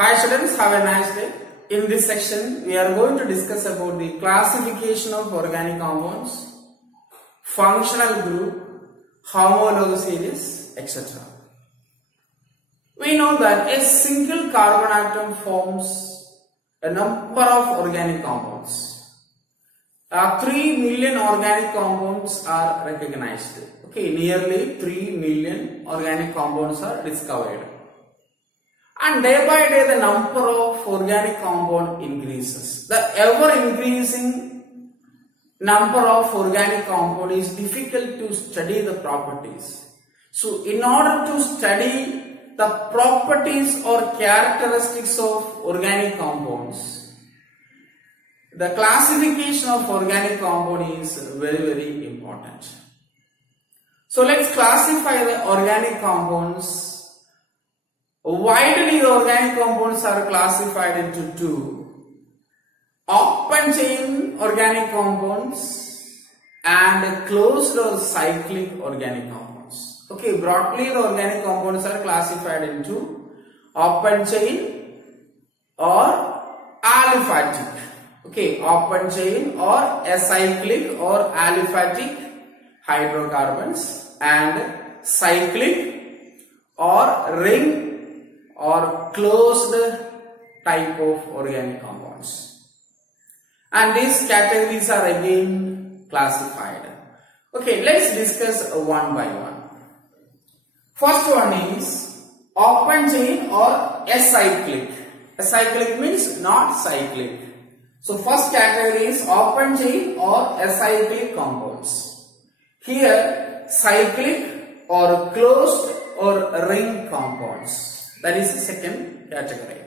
Hi students, have a nice day. In this section, we are going to discuss about the classification of organic compounds, functional group, homologous series, etc. We know that a single carbon atom forms a number of organic compounds. 3 million organic compounds are recognized. Okay, nearly 3 million organic compounds are discovered. And day by day the number of organic compound increases. The ever increasing number of organic compound is difficult to study the properties. So in order to study the properties or characteristics of organic compounds, the classification of organic compound is very important. So let's classify the organic compounds. Widely, the organic compounds are classified into two: open chain organic compounds and closed or cyclic organic compounds. Okay, broadly the organic compounds are classified into open chain or aliphatic. Okay, open chain or acyclic or aliphatic hydrocarbons and cyclic or ring or closed type of organic compounds, and these categories are again classified. Okay, let's discuss one by one. First one is open chain or acyclic. Acyclic means not cyclic. So first category is open chain or acyclic compounds. Here cyclic or closed or ring compounds. That is the second category.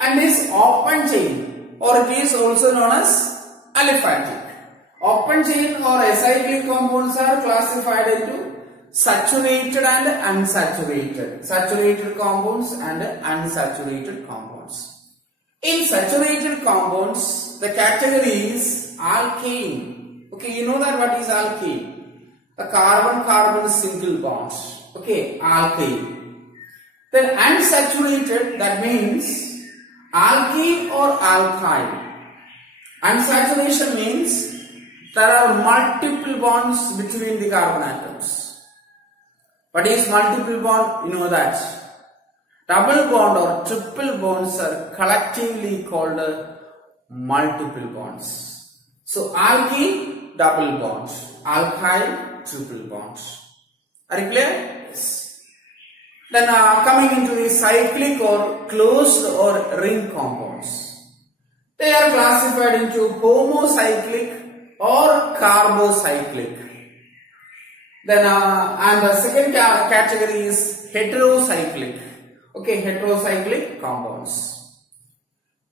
And this open chain, or it is also known as aliphatic. Open chain or acyclic compounds are classified into saturated and unsaturated. Saturated compounds and unsaturated compounds. In saturated compounds, the category is alkane. Okay, you know that what is alkane? The carbon-carbon single bond. Okay, alkane. Then unsaturated, that means alkene or alkyne. Unsaturation means there are multiple bonds between the carbon atoms. What is multiple bond? You know that. Double bond or triple bonds are collectively called multiple bonds. So alkene, double bond. Alkyne, triple bond. Are you clear? Yes. Then coming into the cyclic or closed or ring compounds. They are classified into homocyclic or carbocyclic. Then and the second category is heterocyclic. Okay, heterocyclic compounds.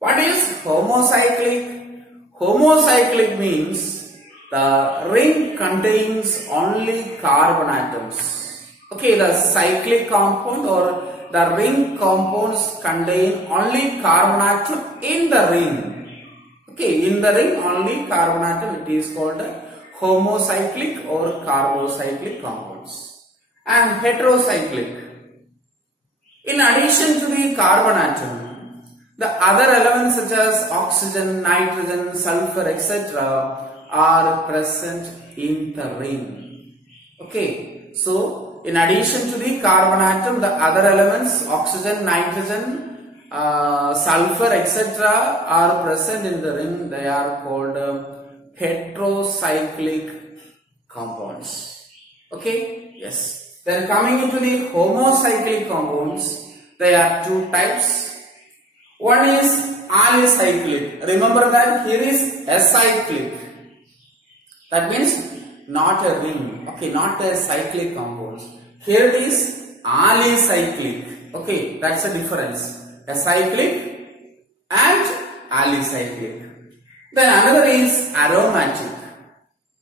What is homocyclic? Homocyclic means the ring contains only carbon atoms. Okay, the cyclic compound or the ring compounds contain only carbon atom in the ring. Okay, in the ring only carbon atom, it is called homocyclic or carbocyclic compounds. And heterocyclic. In addition to the carbon atom, the other elements such as oxygen, nitrogen, sulfur, etc. are present in the ring. Okay, so in addition to the carbon atom, the other elements oxygen, nitrogen, sulfur, etc. are present in the ring. They are called heterocyclic compounds. Okay, yes. Then coming into the homocyclic compounds, there are two types. One is alicyclic. Remember that here is acyclic. That means not a ring. Okay, not a cyclic compounds. Here it is alicyclic. Okay, that's the difference. Acyclic and alicyclic. Then another is aromatic.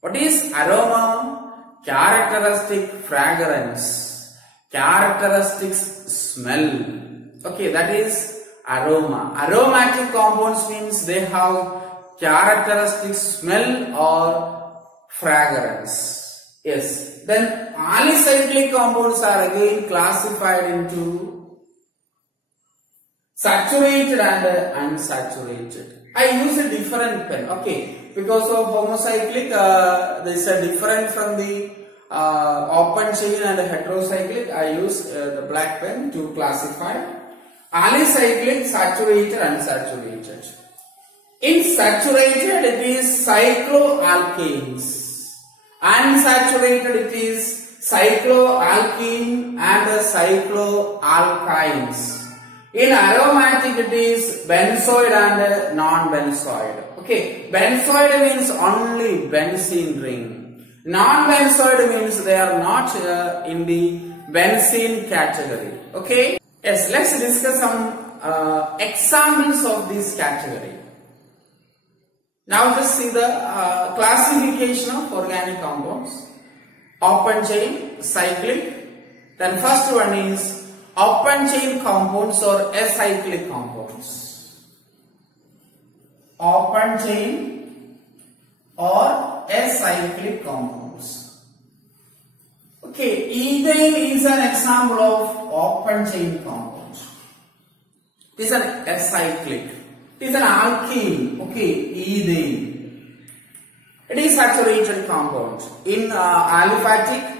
What is aroma? Characteristic fragrance. Characteristic smell. Okay, that is aroma. Aromatic compounds means they have characteristic smell or fragrance. Yes. Then alicyclic compounds are again classified into saturated and unsaturated. I use a different pen, okay, because of homocyclic, this is different from the open chain and heterocyclic. I use the black pen to classify. Alicyclic, saturated, unsaturated. In saturated, it is cycloalkanes. Unsaturated, it is cycloalkene and cycloalkynes. In aromatic, it is benzoid and non-benzoid. Okay, benzoid means only benzene ring. Non-benzoid means they are not in the benzene category. Okay. Yes, let's discuss some examples of this category. Now just see the classification of organic compounds. Open chain, cyclic. Then first one is open chain compounds or acyclic compounds. Open chain or acyclic compounds. Okay, ethane is an example of open chain compound. It is an acyclic. It is an alkene. Okay, ethane. It is saturated compound. In aliphatic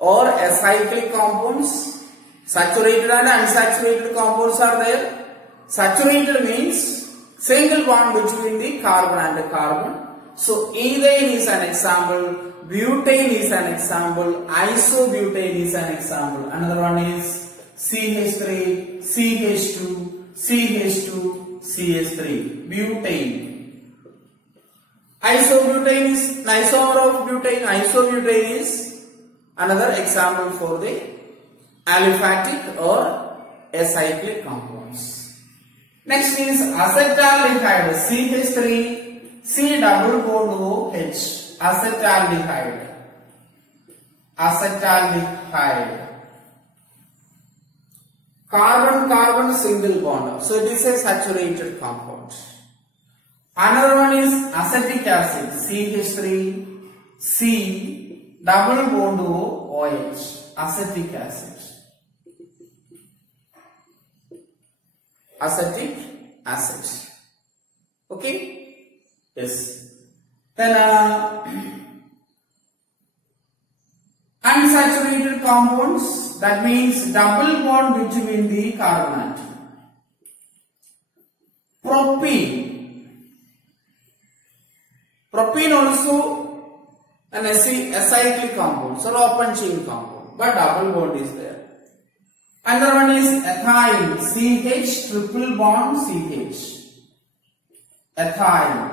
or acyclic compounds, saturated and unsaturated compounds are there. Saturated means single bond between the carbon and the carbon. So ethane is an example, butane is an example, isobutane is an example. Another one is CH3, CH2, CH2, CH3, butane. Isobutane is an isomer of butane. Isobutane is another example for the aliphatic or acyclic compounds. Next is acetaldehyde, CH3, C double bond OH, acetaldehyde. Acetaldehyde. Carbon-carbon single bond. So it is a saturated compound. Another one is acetic acid, CH3, C double bond OH, acetic acid. Acetic acid. Okay? Yes. Then unsaturated compounds, that means double bond between the carbon atom. Propene. Propene also an acyclic compound, so open chain compound, but double bond is there. Another one is ethyl, CH triple bond CH. Ethyl.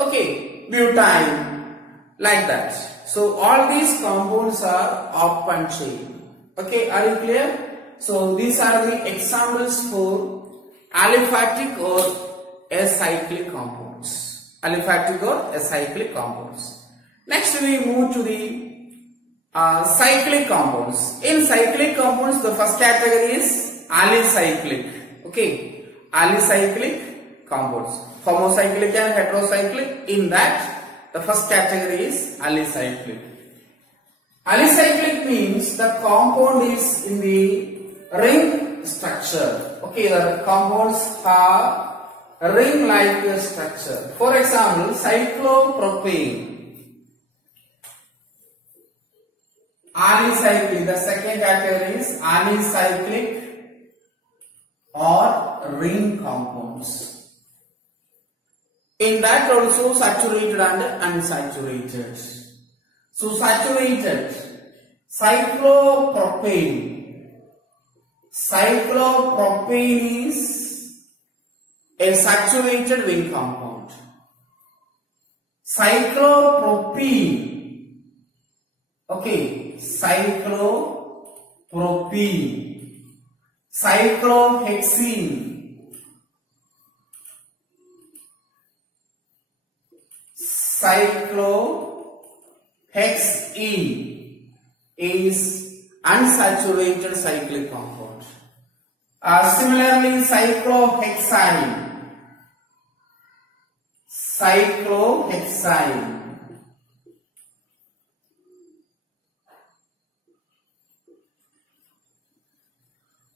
Okay, butyl, like that. So all these compounds are open chain. Okay, are you clear? So these are the examples for aliphatic or acyclic compounds. Aliphatic or acyclic compounds. Next we move to the cyclic compounds. In cyclic compounds, the first category is alicyclic. Okay, alicyclic compounds. Homocyclic and heterocyclic. In that, the first category is alicyclic. Alicyclic means the compound is in the ring structure. Okay, the compounds have a ring-like structure. For example, cyclopropane. Alicyclic, the second category is alicyclic or ring compounds. In that also saturated and unsaturated. So saturated, cyclopropane. Cyclopropane is a saturated ring compound. Cyclopropene. Okay, cyclopropene. Cyclohexene. Cyclohexene is unsaturated cyclic compound. Similarly, cyclohexane. Cyclohexane.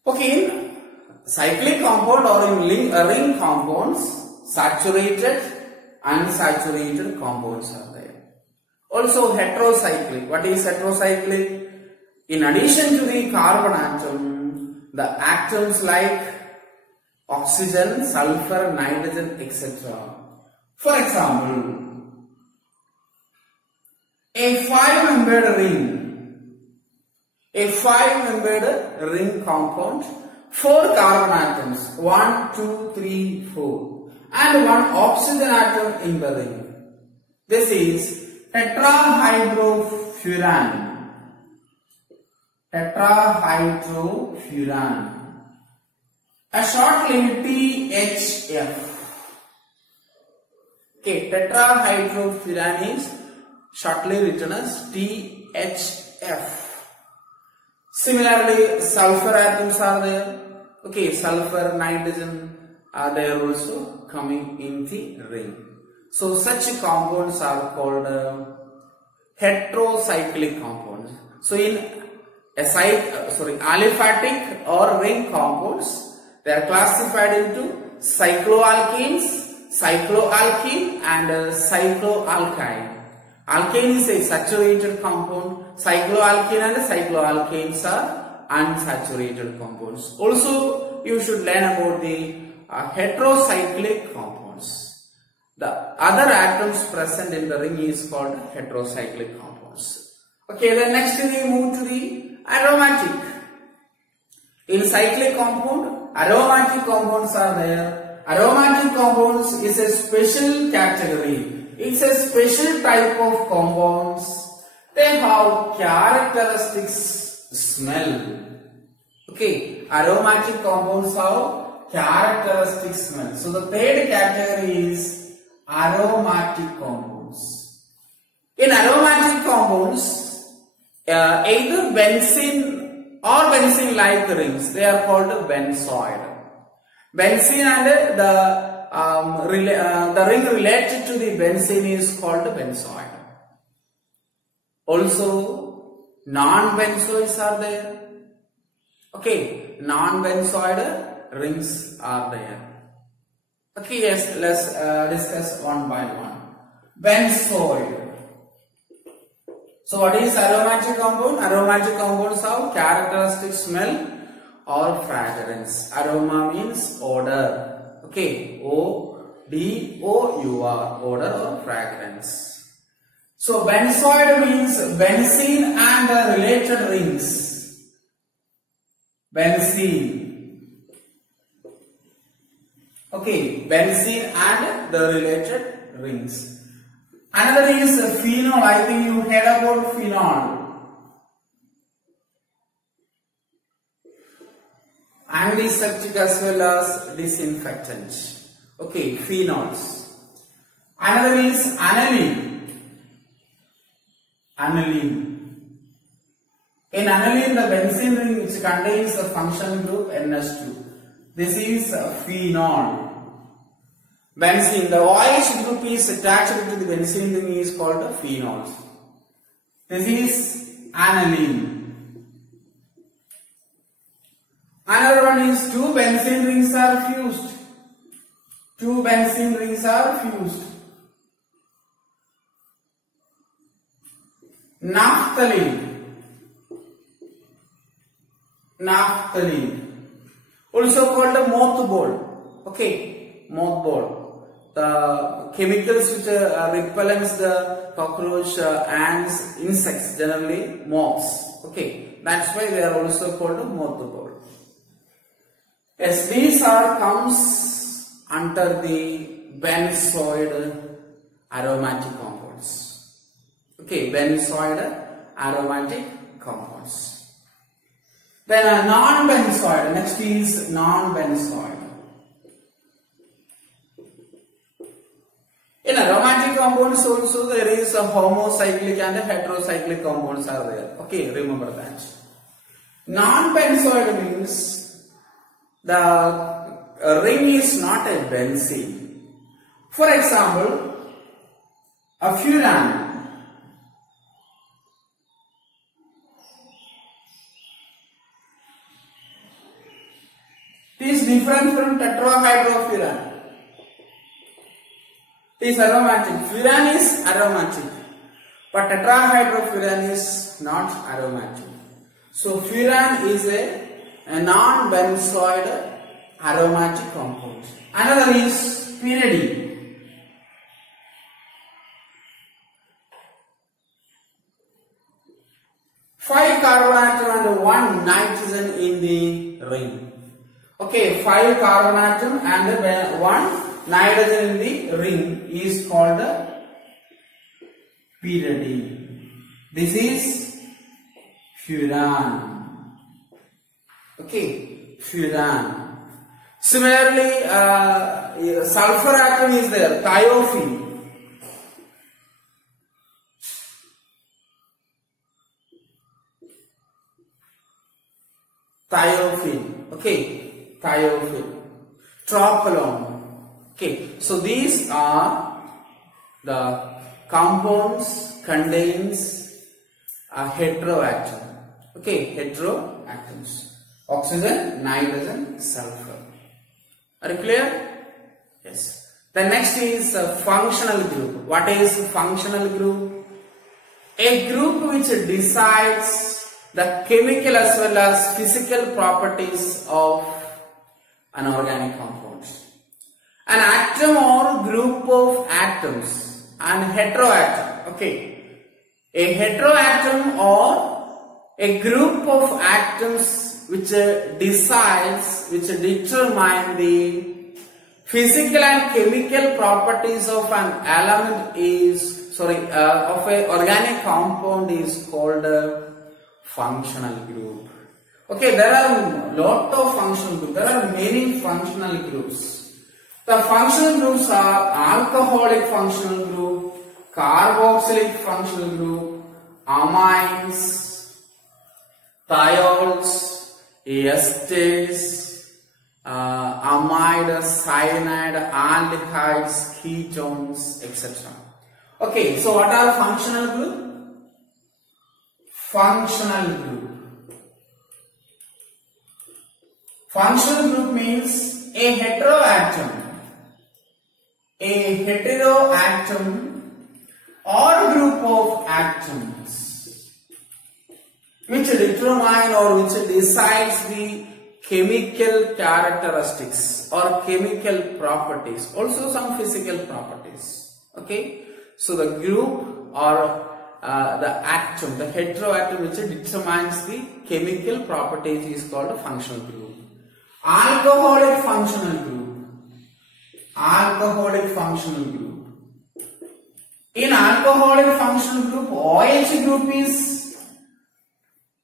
Okay, in cyclic compound or in ring compounds, saturated, unsaturated compounds are there. Also heterocyclic. What is heterocyclic? In addition to the carbon atom, the atoms like oxygen, sulfur, nitrogen, etc. For example, a 5-membered ring compound, 4 carbon atoms, 1, 2, 3, 4, and 1 oxygen atom in the ring. This is tetrahydrofuran. A short link THF. Okay, tetrahydrofuran is shortly written as THF. Similarly, sulfur atoms are there. Okay, sulfur, nitrogen are there also coming in the ring. So such compounds are called heterocyclic compounds. So in aliphatic or ring compounds, they are classified into cycloalkenes, cycloalkene and cycloalkyne. Alkane is a saturated compound, cycloalkene and cycloalkanes are unsaturated compounds. Also, you should learn about the heterocyclic compounds. The other atoms present in the ring is called heterocyclic compounds. Okay, then next we move to the aromatic. In cyclic compound, aromatic compounds are there. Aromatic compounds is a special category. It's a special type of compounds. They have characteristic smell. Okay, aromatic compounds have characteristic smell. So the third category is aromatic compounds. In aromatic compounds, either benzene or benzene-like rings, they are called benzoid. Benzene and the ring related to the benzene is called benzoid. Also, non-benzoids are there. Okay, non-benzoid rings are there. Okay, yes, let's discuss one by one. Benzoid. So what is aromatic compound? Aromatic compounds have characteristic smell or fragrance. Aroma means odor. Okay, O-D-O-U-R, odor or fragrance. So benzoid means benzene and the related rings. Benzene. Okay, benzene and the related rings. Another is phenol. I think you heard about phenol. Antiseptic as well as disinfectant. Okay, phenols. Another is aniline. Aniline. In aniline, the benzene ring which contains the functional group NH2. This is phenol. Benzene, the OH group is attached to the benzene ring is called phenols. This is aniline. Another one is two benzene rings are fused. Two benzene rings are fused. Naphthalene. Naphthalene. Also called a mothball. Okay, mothball. The chemicals which repellents the cockroach, ants, insects, generally moths. Okay, that's why they are also called a mothball. Yes, these comes under the benzoid aromatic compounds. Okay, benzoid aromatic compounds. Then non-benzoid. Next is non-benzoid. In aromatic compounds also there is a homocyclic and a heterocyclic compounds are there. Okay, remember that. Non-benzoid means the ring is not a benzene. For example, a furan. It is different from tetrahydrofuran. It is aromatic. Furan is aromatic, but tetrahydrofuran is not aromatic. So furan is a non-benzoid aromatic compound. Another is pyridine. Five carbon atom and one nitrogen in the ring. Okay, 5 carbon atom and 1 nitrogen in the ring is called pyridine. This is furan. Okay, furan. Similarly, sulfur atom is there, thiophene. Thiophene. Okay, thiophene. Tropolone. Okay, so these are the compounds contains a heteroatom. Okay, heteroatoms. Oxygen, nitrogen, sulfur. Are you clear? Yes. The next is a functional group. What is functional group? A group which decides the chemical as well as physical properties of an organic compound. An atom or group of atoms, and heteroatom. Okay, a heteroatom or a group of atoms which decides, which determine the physical and chemical properties of an element is, of a organic compound is called a functional group. Okay, there are lot of functional groups. There are many functional groups. The functional groups are alcoholic functional group, carboxylic functional group, amines, thiols, esters, amide, cyanide, aldehydes, ketones, etc. Okay, so what are functional group? Functional group. Functional group means a heteroatom. A heteroatom or group of atoms which determine or which decides the chemical characteristics or chemical properties, also some physical properties. Okay, so the group or the atom, the heteroatom which determines the chemical properties is called a functional group. Alcoholic functional group. Alcoholic functional group. In alcoholic functional group, OH group is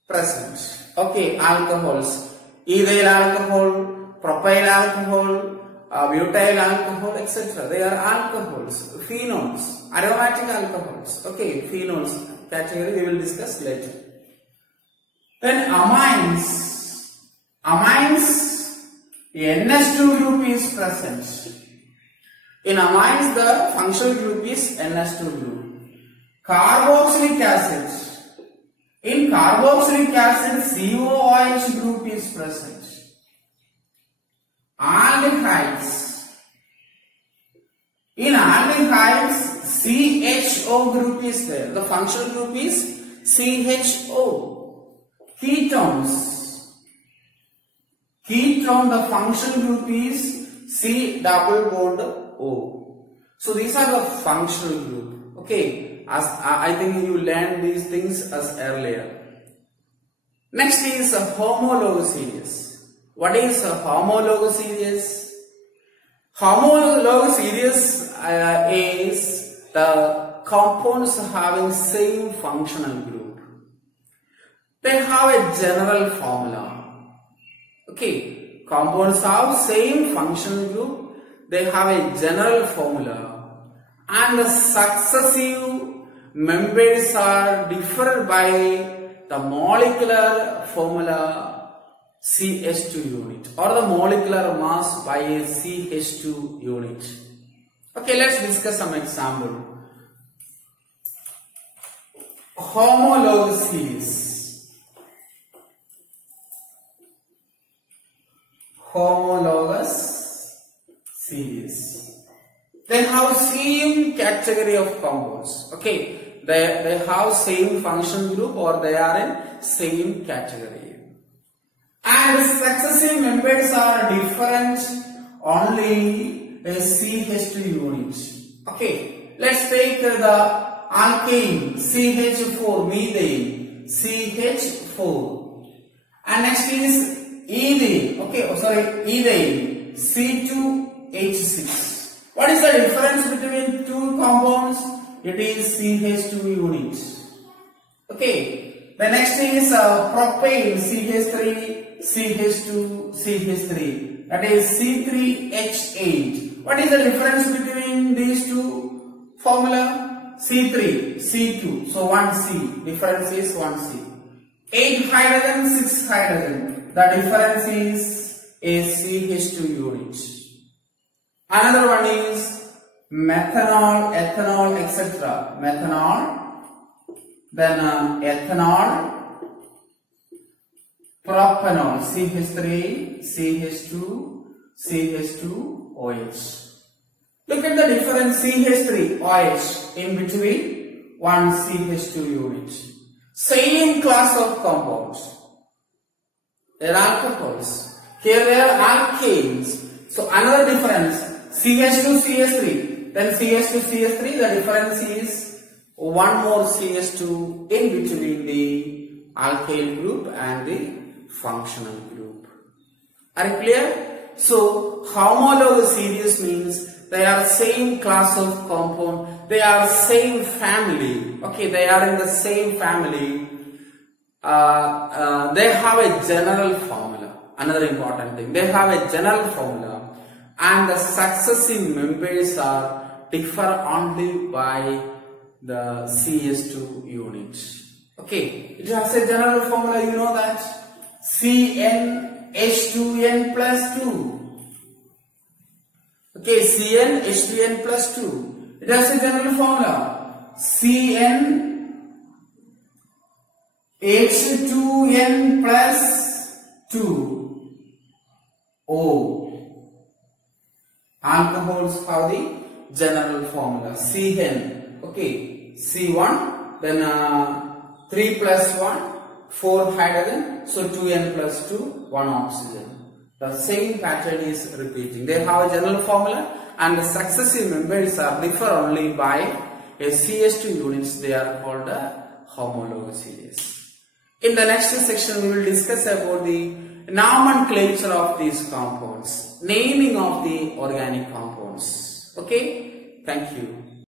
present. Okay, alcohols. Ethyl alcohol, propyl alcohol, butyl alcohol, etc. They are alcohols. Phenols, aromatic alcohols. Okay, phenols category we will discuss later. Then amines. Amines, NH2 group is present. In amines, the functional group is NH2 group. Carboxylic acid. In carboxylic acid, COOH group is present. Aldehydes. In aldehydes, CHO group is there. The functional group is CHO. Ketones. Ketone, the functional group is C double bond O. So these are the functional group. Okay, as I think you learned these things as earlier. Next is a homologous series. What is a homologous series? Homologous series is the compounds having same functional group. They have a general formula. Okay, compounds have same functional group. They have a general formula, and the successive members are differed by the molecular formula CH2 unit or the molecular mass by a CH2 unit. Okay, let's discuss some example. Homologous series. homologous series. They have same category of compounds. Okay, they have same function group or they are in same category. And successive members are different only a CH2 unit. Okay, let's take the alkane CH4, methane CH4, and next is ethane. Okay, ethane C2H6. What is the difference between two compounds? It is CH2 units. Okay. The next is propane CH3, CH2, CH3. That is C3H8. What is the difference between these two formula? C3, C2. So 1C. Difference is 1C. 8 hydrogen, 6 hydrogen. The difference is a CH2 unit. Another one is methanol, ethanol, etc. Methanol, then ethanol, propanol, CH3, CH2, CH2, OH. Look at the difference CH3, OH in between one CH2 unit. Same class of compounds. They are alcohols. Here they are alkanes. So another difference. CH2, CH3, then CH2, CH3, the difference is one more CH2 in between the alkyl group and the functional group. Are you clear? So, homologous series means they are same class of compound, they are same family, okay, they are in the same family, they have a general formula. Another important thing, they have a general formula. And the successive members are differ only by the CH2 unit. Okay, it has a general formula, you know that CnH2n plus 2. Okay, CnH2n plus 2. It has a general formula CnH2n plus 2 O. Alcohols have the general formula CN. Okay, C1, then 3 plus 1, 4 hydrogen, so 2N plus 2, 1 oxygen. The same pattern is repeating. They have a general formula and the successive members are differ only by a CH2 units. They are called a homologous series. In the next section we will discuss about the nomenclature of these compounds, naming of the organic compounds. Okay, thank you.